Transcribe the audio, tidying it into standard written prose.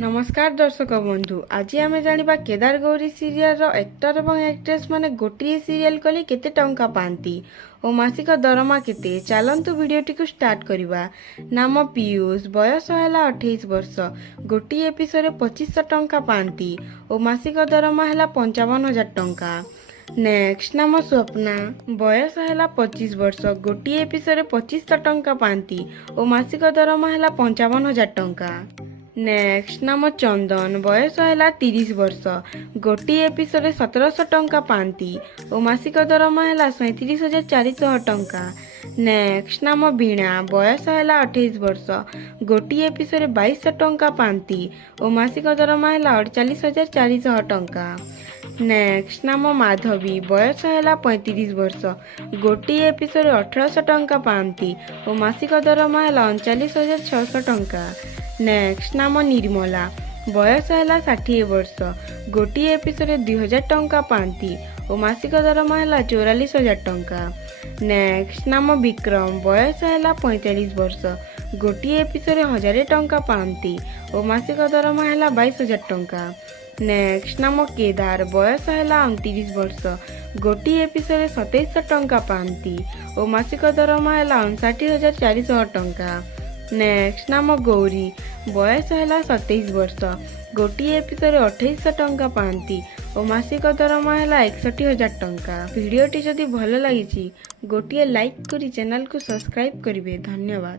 नमस्कार दर्शक बंधु आज आम जाना केदार गौरी सीरियल एक्टर और एक्ट्रेस माने गोटे सीरियल कले केते टंका पाती और मासिक दरमा केते चलतु भिडटी को स्टार्ट करवा। नाम पीयूष, बयस है 28 वर्ष, गोटे एपिसोड 2500 टंका पाती और मासिक दरमा है 55,000 टंका। नेक्स्ट नाम स्वप्ना, बयस है 25 वर्ष, गोटे एपिसोड 2500 टंका पाती और मासिक दरमा है 55,000 टंका। नेक्स्ट नाम चंदन, बयस है 30 वर्ष, गोटे एपिसोड 1700 टंका पाती और मासिक दरमा है 37,400 टंका। नेक्स्ट नाम वीणा, बयस है 28 वर्ष, गोटे एपिसोड 2200 टंका पाती और मासिक दरमा है 48,400 टंका। नेक्स्ट नाम माधवी, बयस है 35 वर्ष, गोटे एपिसोड 1800 टंका पाती और मासिक दरमा है 39,600 टंका। नेक्स्ट नाम निर्मला, बयस है 60 वर्ष, गोटे एपिसोड 2000 टंका पाती और मासिक दरमा है 44,000 टंका। नेक्स्ट नाम विक्रम, बयस है 45 वर्ष, गोटे एपिसोड 1000 टंका पाती और मासिक दरमा है 22,000 टंका। नेक्स्ट नाम केदार, बयस है 29 वर्ष, गोटे एपिसोड 2700 टंका पाती और मासिक दरमा है 59,400 टंका। नेक्स्ट नाम गौरी, बयस है 27 वर्ष, गोटे एपिसोड 2800 टंका पाती और मासिक दरमा है 61,000 टंका। भिडटी जदि भल लगी गोटे लाइक करी चैनल को सब्सक्राइब करेंगे। धन्यवाद।